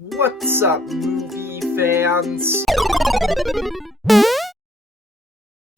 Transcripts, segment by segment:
What's up, movie fans?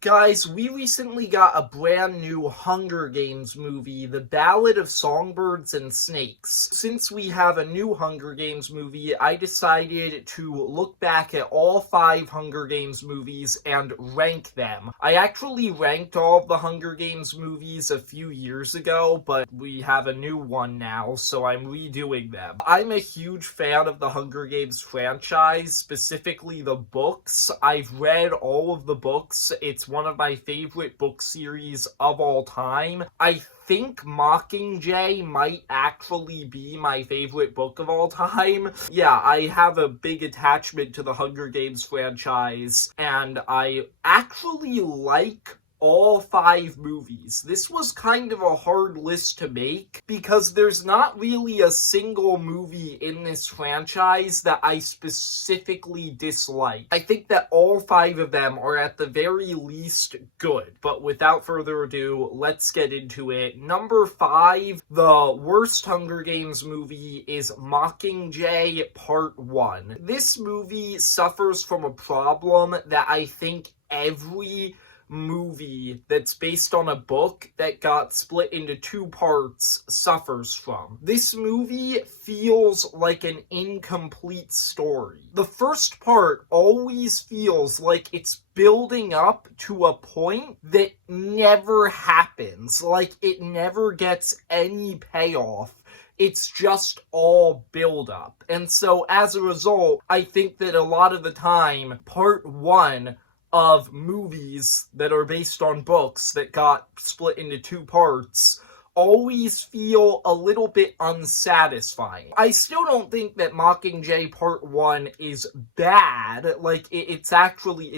Guys, we recently got a brand new Hunger Games movie, The Ballad of Songbirds and Snakes. Since we have a new Hunger Games movie, I decided to look back at all 5 Hunger Games movies and rank them. I actually ranked all of the Hunger Games movies a few years ago, but we have a new one now, so I'm redoing them. I'm a huge fan of the Hunger Games franchise, specifically the books. I've read all of the books. It's one of my favorite book series of all time. I think Mockingjay might actually be my favorite book of all time. Yeah, I have a big attachment to the Hunger Games franchise, and I actually like all 5 movies. This was kind of a hard list to make because there's not really a single movie in this franchise that I specifically dislike. I think that all 5 of them are at the very least good. But without further ado, let's get into it. Number 5, the worst Hunger Games movie is Mockingjay Part 1. This movie suffers from a problem that I think every movie that's based on a book that got split into 2 parts suffers from. This movie feels like an incomplete story. The first part always feels like it's building up to a point that never happens. Like it never gets any payoff. It's just all build up. And so as a result, I think that a lot of the time, part 1 of movies that are based on books that got split into 2 parts always feel a little bit unsatisfying. I still don't think that Mockingjay Part 1 is bad. Like, it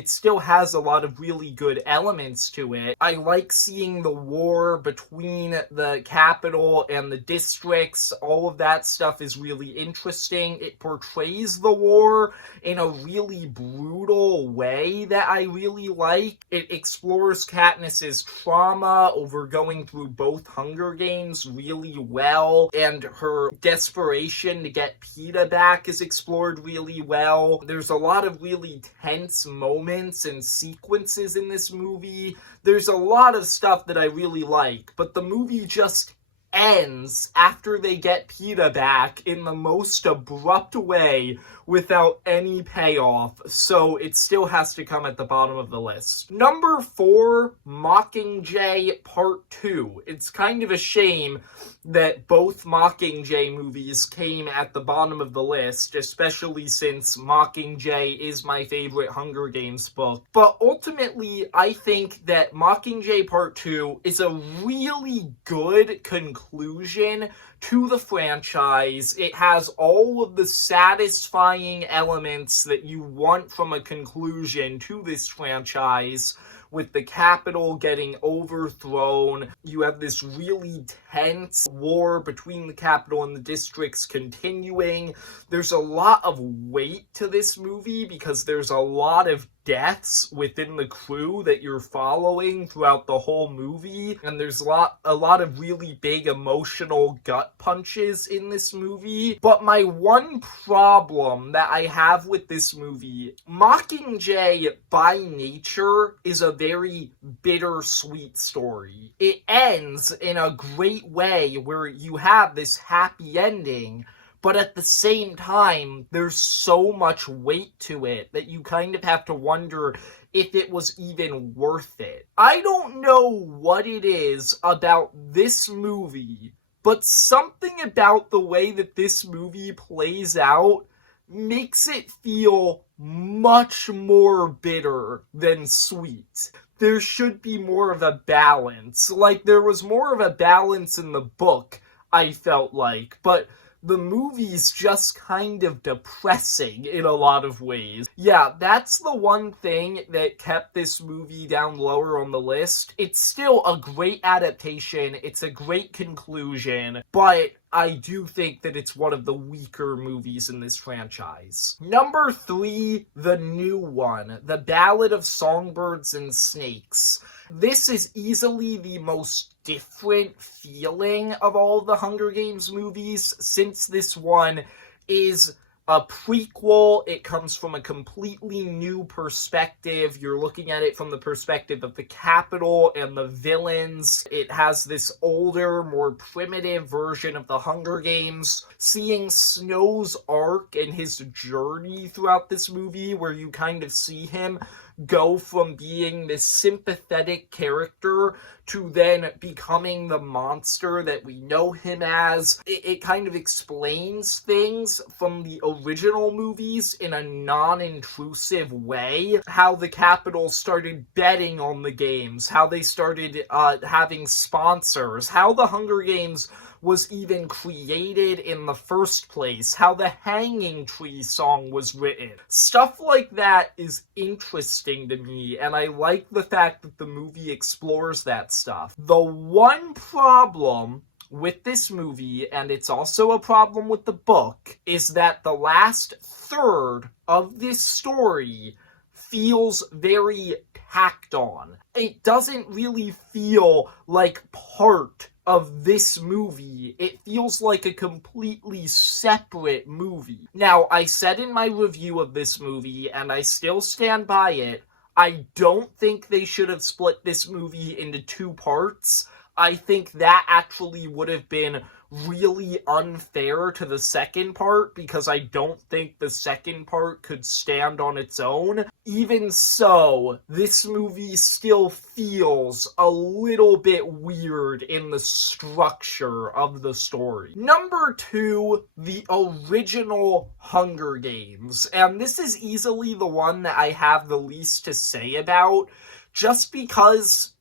still has a lot of really good elements to it. I like seeing the war between the capital and the districts. All of that stuff is really interesting. It portrays the war in a really brutal way that I really like. It explores Katniss's trauma over going through both Hunger Games really well, and her desperation to get Peeta back is explored really well. There's a lot of really tense moments and sequences in this movie. There's a lot of stuff that I really like, but the movie just ends after they get Peeta back in the most abrupt way without any payoff, so it still has to come at the bottom of the list. Number 4, Mockingjay Part 2. It's kind of a shame that both Mockingjay movies came at the bottom of the list, especially since Mockingjay is my favorite Hunger Games book. But ultimately, I think that Mockingjay Part 2 is a really good conclusion to the franchise. It has all of the satisfying elements that you want from a conclusion to this franchise. With the capital getting overthrown, you have this really tense war between the capital and the districts continuing. There's a lot of weight to this movie because there's a lot of deaths within the crew that you're following throughout the whole movie, and there's a lot of really big emotional gut punches in this movie. But my one problem that I have with this movie, Mockingjay by nature is a very bittersweet story. It ends in a great way where you have this happy ending, but at the same time, there's so much weight to it that you kind of have to wonder if it was even worth it. I don't know what it is about this movie, but something about the way that this movie plays out makes it feel much more bitter than sweet. There should be more of a balance. Like, there was more of a balance in the book, I felt like, but the movie's just kind of depressing in a lot of ways. Yeah, that's the one thing that kept this movie down lower on the list. It's still a great adaptation, it's a great conclusion, but I do think that it's one of the weaker movies in this franchise. Number 3, the new one, The Ballad of Songbirds and Snakes. This is easily the most different feeling of all the Hunger Games movies, since this one is a prequel. It comes from a completely new perspective. You're looking at it from the perspective of the Capitol and the villains. It has this older, more primitive version of the Hunger Games. Seeing Snow's arc and his journey throughout this movie, where you kind of see him go from being this sympathetic character to then becoming the monster that we know him as. It kind of explains things from the original movies in a non-intrusive way. How the Capitol started betting on the games, how they started having sponsors, how the Hunger Games was even created in the first place, how the Hanging Tree song was written. Stuff like that is interesting to me, and I like the fact that the movie explores that stuff. The one problem with this movie, and it's also a problem with the book, is that the last third of this story feels very tacked on. It doesn't really feel like part of this movie. It feels like a completely separate movie. Now, I said in my review of this movie, and I still stand by it, I don't think they should have split this movie into two parts. I think that actually would have been really unfair to the second part, because I don't think the second part could stand on its own. Even so, this movie still feels a little bit weird in the structure of the story. Number 2, the original Hunger Games. And this is easily the one that I have the least to say about, just because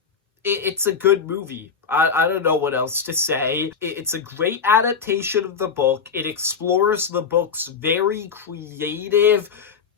it's a good movie. I don't know what else to say. It's a great adaptation of the book. It explores the book's very creative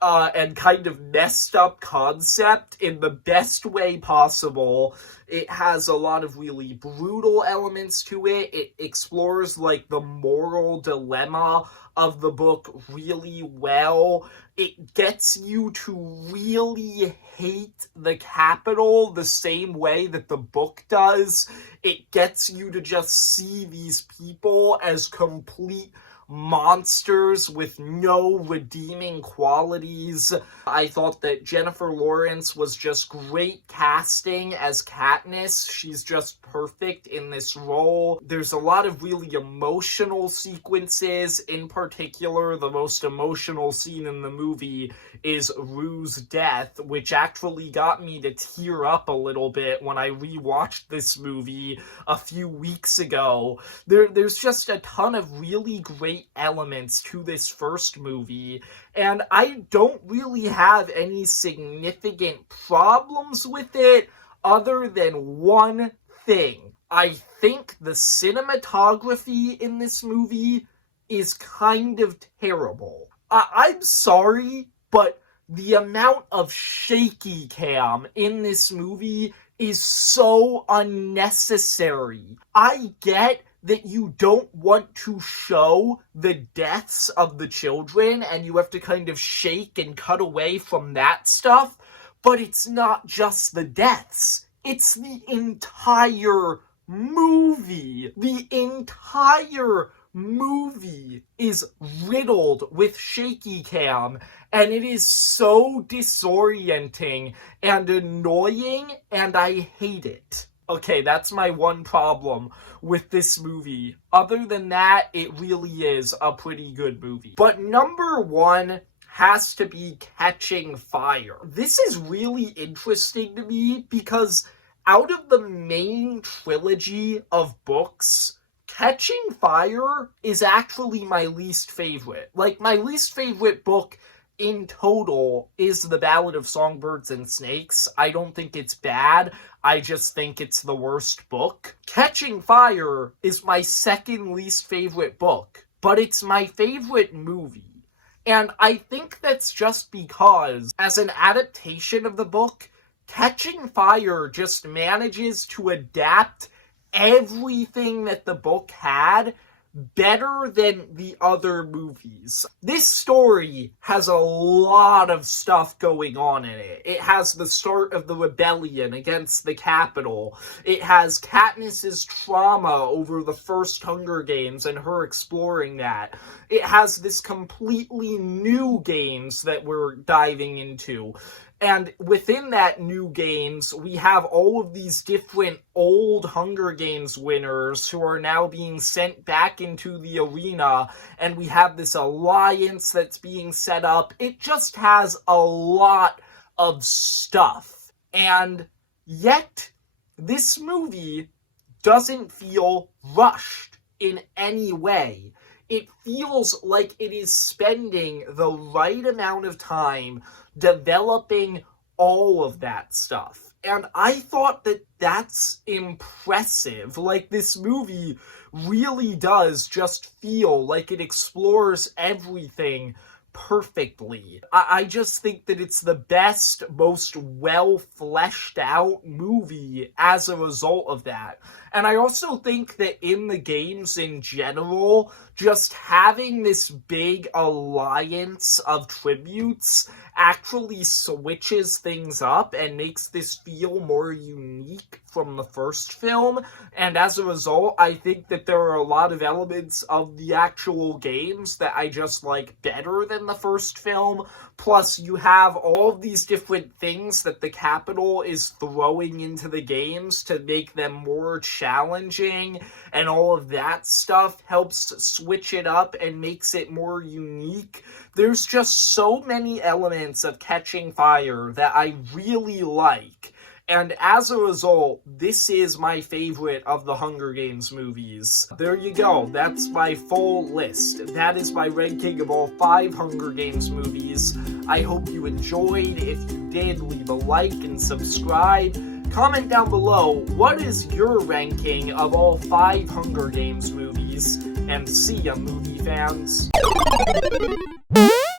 and kind of messed up concept in the best way possible. It has a lot of really brutal elements to it. It explores, like, the moral dilemma of the book really well. It gets you to really hate the Capitol the same way that the book does. It gets you to just see these people as complete monsters with no redeeming qualities. I thought that Jennifer Lawrence was just great casting as Katniss. She's just perfect in this role. There's a lot of really emotional sequences. In particular, the most emotional scene in the movie is Rue's death, which actually got me to tear up a little bit when I rewatched this movie a few weeks ago. There's just a ton of really great elements to this first movie, and I don't really have any significant problems with it other than one thing. I think the cinematography in this movie is kind of terrible. I'm sorry, but the amount of shaky cam in this movie is so unnecessary. I get that you don't want to show the deaths of the children, and you have to kind of shake and cut away from that stuff, but it's not just the deaths. It's the entire movie. The entire movie is riddled with shaky cam, and it is so disorienting and annoying, and I hate it. Okay, that's my one problem with this movie. Other than that, it really is a pretty good movie. But number 1 has to be Catching Fire. This is really interesting to me because out of the main trilogy of books, Catching Fire is actually my least favorite. Like, my least favorite book in total is The Ballad of Songbirds and Snakes. I don't think it's bad. I just think it's the worst book. Catching Fire is my second least favorite book, but it's my favorite movie. And I think that's just because, as an adaptation of the book, Catching Fire just manages to adapt everything that the book had better than the other movies. This story has a lot of stuff going on in it. It has the start of the rebellion against the Capitol. It has Katniss's trauma over the first Hunger Games and her exploring that. It has this completely new games that we're diving into. And within that new games, we have all of these different old Hunger Games winners who are now being sent back into the arena, and we have this alliance that's being set up. It just has a lot of stuff. And yet, this movie doesn't feel rushed in any way. It feels like it is spending the right amount of time developing all of that stuff. And I thought that that's impressive. Like, this movie really does just feel like it explores everything perfectly. I just think that it's the best, most well fleshed out movie as a result of that. And I also think that in the games in general, just having this big alliance of tributes actually switches things up and makes this feel more unique from the first film. And as a result, I think that there are a lot of elements of the actual games that I just like better than the first film. Plus, you have all of these different things that the Capitol is throwing into the games to make them more challenging, and all of that stuff helps switch it up and makes it more unique. There's just so many elements of Catching Fire that I really like. And as a result, this is my favorite of the Hunger Games movies. There you go. That's my full list. That is my ranking of all 5 Hunger Games movies. I hope you enjoyed. If you did, leave a like and subscribe. Comment down below, what is your ranking of all 5 Hunger Games movies? And see ya, movie fans.